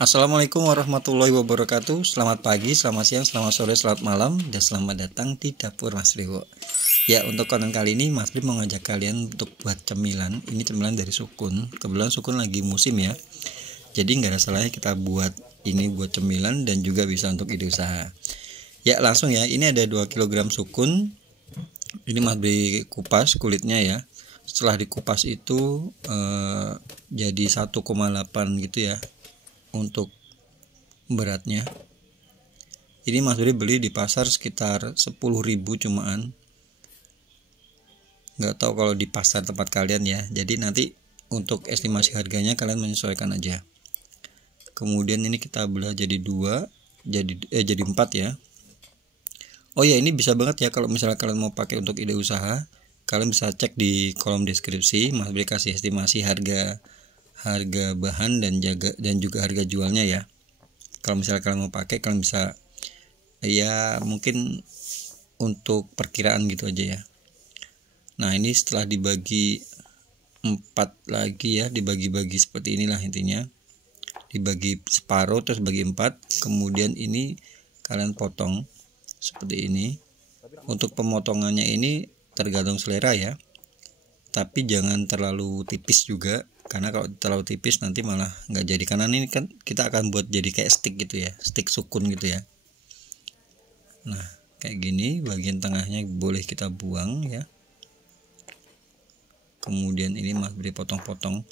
Assalamualaikum warahmatullahi wabarakatuh. Selamat pagi, selamat siang, selamat sore, selamat malam, dan selamat datang di dapur Mas Riwo. Ya, untuk konten kali ini Mas Riwo mau ngajak kalian untuk buat cemilan. Ini cemilan dari sukun. Kebetulan sukun lagi musim ya, jadi nggak ada salahnya kita buat ini buat cemilan dan juga bisa untuk ide usaha. Ya, langsung ya. Ini ada 2 kg sukun. Ini Mas beli kupas kulitnya ya. Setelah dikupas itu jadi 1,8 gitu ya untuk beratnya. Ini Mas beli di pasar sekitar 10.000 cumaan. Nggak tahu kalau di pasar tempat kalian ya. Jadi nanti untuk estimasi harganya kalian menyesuaikan aja. Kemudian ini kita belah jadi 2, jadi 4 ya. Oh ya, ini bisa banget ya kalau misalnya kalian mau pakai untuk ide usaha, kalian bisa cek di kolom deskripsi. Mas beli kasih estimasi harga bahan dan juga harga jualnya ya. Kalau misalnya kalian mau pakai, kalian bisa ya mungkin untuk perkiraan gitu aja ya. Nah, ini setelah dibagi 4 lagi ya, dibagi-bagi seperti inilah intinya. Dibagi separuh terus bagi 4, kemudian ini kalian potong seperti ini. Untuk pemotongannya ini tergantung selera ya, tapi jangan terlalu tipis juga, karena kalau terlalu tipis nanti malah nggak jadi, karena ini kan kita akan buat jadi kayak stick gitu ya, stick sukun gitu ya. Nah, kayak gini, bagian tengahnya boleh kita buang ya. Kemudian ini Mas beri potong-potong.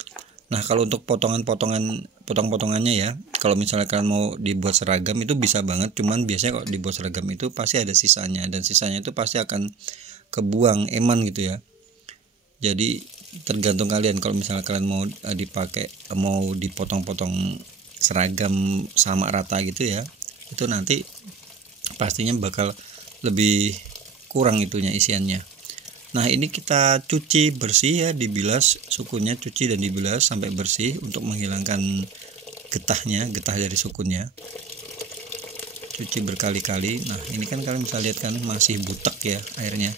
Nah, kalau untuk potong-potongannya ya, kalau misalnya kalian mau dibuat seragam itu bisa banget, cuman biasanya kalau dibuat seragam itu pasti ada sisanya, dan sisanya itu pasti akan kebuang eman gitu ya. Jadi tergantung kalian, kalau misalnya kalian mau mau dipotong-potong seragam sama rata gitu ya, itu nanti pastinya bakal lebih kurang itunya isiannya. Nah, ini kita cuci bersih ya, dibilas sukunnya, cuci dan dibilas sampai bersih untuk menghilangkan getah dari sukunnya. Cuci berkali-kali. Nah, ini kan kalian bisa lihat kan masih butek ya airnya.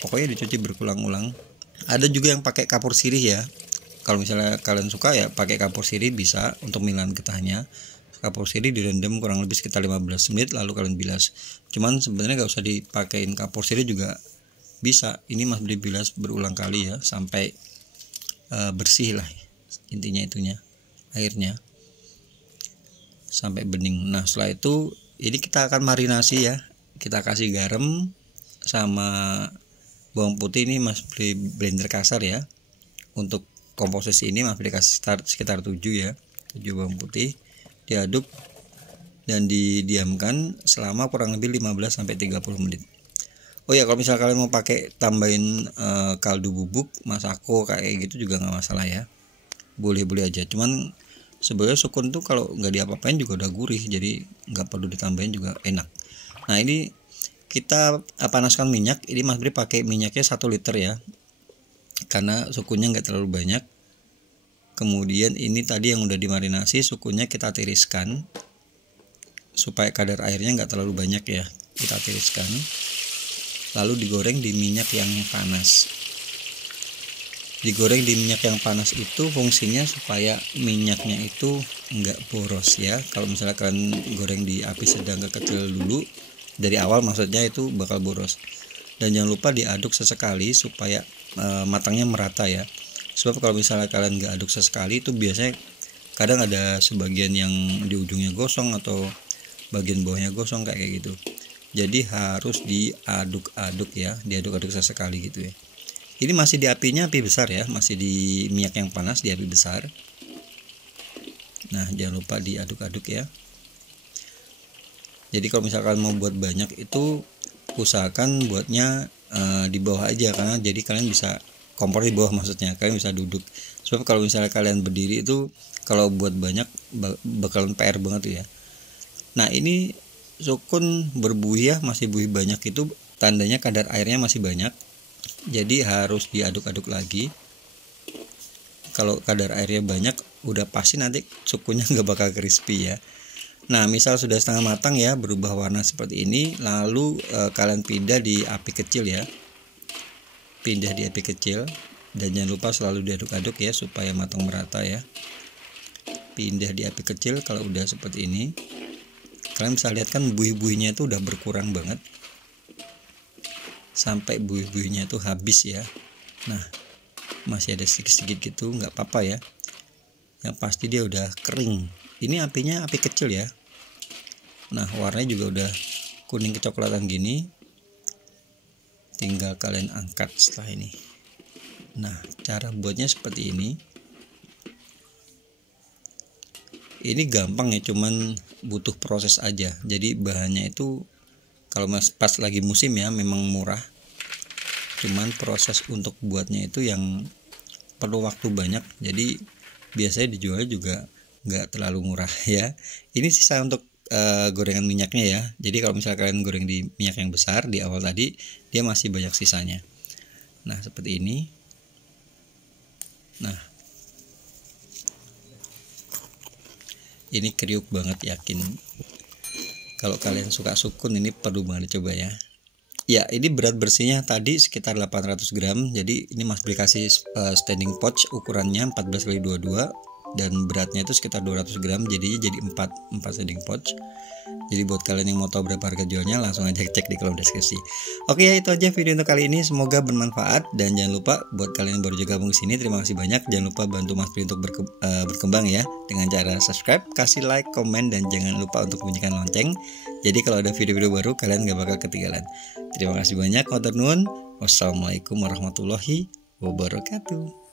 Pokoknya dicuci berulang-ulang. Ada juga yang pakai kapur sirih ya. Kalau misalnya kalian suka ya pakai kapur sirih bisa untuk menghilangkan getahnya. Kapur sirih direndam kurang lebih sekitar 15 menit lalu kalian bilas. Cuman sebenarnya nggak usah dipakein kapur sirih juga bisa. Ini Mas beli bilas berulang kali ya sampai bersih lah intinya itunya, airnya sampai bening. Nah, setelah itu ini kita akan marinasi ya. Kita kasih garam sama bawang putih. Ini Mas beli blender kasar ya. Untuk komposisi ini Mas beli kasih sekitar 7 ya, 7 bawang putih. Diaduk dan didiamkan selama kurang lebih 15 sampai 30 menit. Oh ya, kalau misalnya kalian mau pakai tambahin kaldu bubuk, masako kayak gitu juga nggak masalah ya. Boleh-boleh aja. Cuman sebenarnya sukun tuh kalau nggak diapa-apain juga udah gurih, jadi nggak perlu ditambahin juga enak. Nah, ini kita panaskan minyak. Ini Mas Bri pakai minyaknya 1 liter ya, karena sukunnya nggak terlalu banyak. Kemudian ini tadi yang udah dimarinasi, sukunnya kita tiriskan supaya kadar airnya nggak terlalu banyak ya. Kita tiriskan, lalu digoreng di minyak yang panas. Digoreng di minyak yang panas itu fungsinya supaya minyaknya itu nggak boros ya. Kalau misalnya kalian goreng di api sedang ke kecil dulu dari awal, maksudnya itu bakal boros. Dan jangan lupa diaduk sesekali supaya matangnya merata ya. Sebab kalau misalnya kalian nggak aduk sesekali itu biasanya kadang ada sebagian yang di ujungnya gosong atau bagian bawahnya gosong kayak gitu. Jadi harus diaduk-aduk ya, diaduk-aduk sesekali gitu ya. Ini masih di api besar ya, masih di minyak yang panas di api besar. Nah, jangan lupa diaduk-aduk ya. Jadi kalau misalkan mau buat banyak itu usahakan buatnya di bawah aja, karena jadi kalian bisa kompor di bawah, maksudnya kalian bisa duduk. Sebab kalau misalnya kalian berdiri itu kalau buat banyak bakalan PR banget tuh ya. Nah, ini sukun berbuih ya, masih buih banyak, itu tandanya kadar airnya masih banyak. Jadi harus diaduk-aduk lagi. Kalau kadar airnya banyak udah pasti nanti sukunnya nggak bakal crispy ya. Nah, misal sudah setengah matang ya, berubah warna seperti ini, lalu kalian pindah di api kecil ya. Pindah di api kecil, dan jangan lupa selalu diaduk-aduk ya supaya matang merata ya. pindah di api kecil. Kalau udah seperti ini, kalian bisa lihat kan buih-buihnya itu udah berkurang banget sampai buih-buihnya itu habis ya. Nah, masih ada sedikit-sedikit gitu, nggak apa-apa ya, yang pasti dia udah kering. Ini apinya api kecil ya. Nah, warnanya juga udah kuning kecoklatan gini. Tinggal kalian angkat setelah ini. Nah, cara buatnya seperti ini. Ini gampang ya, cuman butuh proses aja. Jadi bahannya itu kalau pas lagi musim ya memang murah. Cuman proses untuk buatnya itu yang perlu waktu banyak. Jadi biasanya dijual juga nggak terlalu murah ya. Ini sisa untuk gorengan minyaknya ya. Jadi kalau misalnya kalian goreng di minyak yang besar di awal tadi, dia masih banyak sisanya. Nah, seperti ini. Nah, ini kriuk banget, yakin. Kalau kalian suka sukun, ini perlu banget dicoba ya. Ya, ini berat bersihnya tadi sekitar 800 gram. Jadi ini Mas Bri kasih standing pouch, ukurannya 14x22 dan beratnya itu sekitar 200 gram. Jadinya jadi 4 standing pouch. Jadi buat kalian yang mau tahu berapa harga jualnya, langsung aja cek di kolom deskripsi. Oke ya, itu aja video untuk kali ini. Semoga bermanfaat, dan jangan lupa buat kalian yang baru juga gabung di sini, terima kasih banyak. Jangan lupa bantu Mas Bri untuk berkembang ya, dengan cara subscribe, kasih like, komen, dan jangan lupa untuk bunyikan lonceng. Jadi kalau ada video-video baru, kalian gak bakal ketinggalan. Terima kasih banyak. Matur nuwun. Wassalamualaikum warahmatullahi wabarakatuh.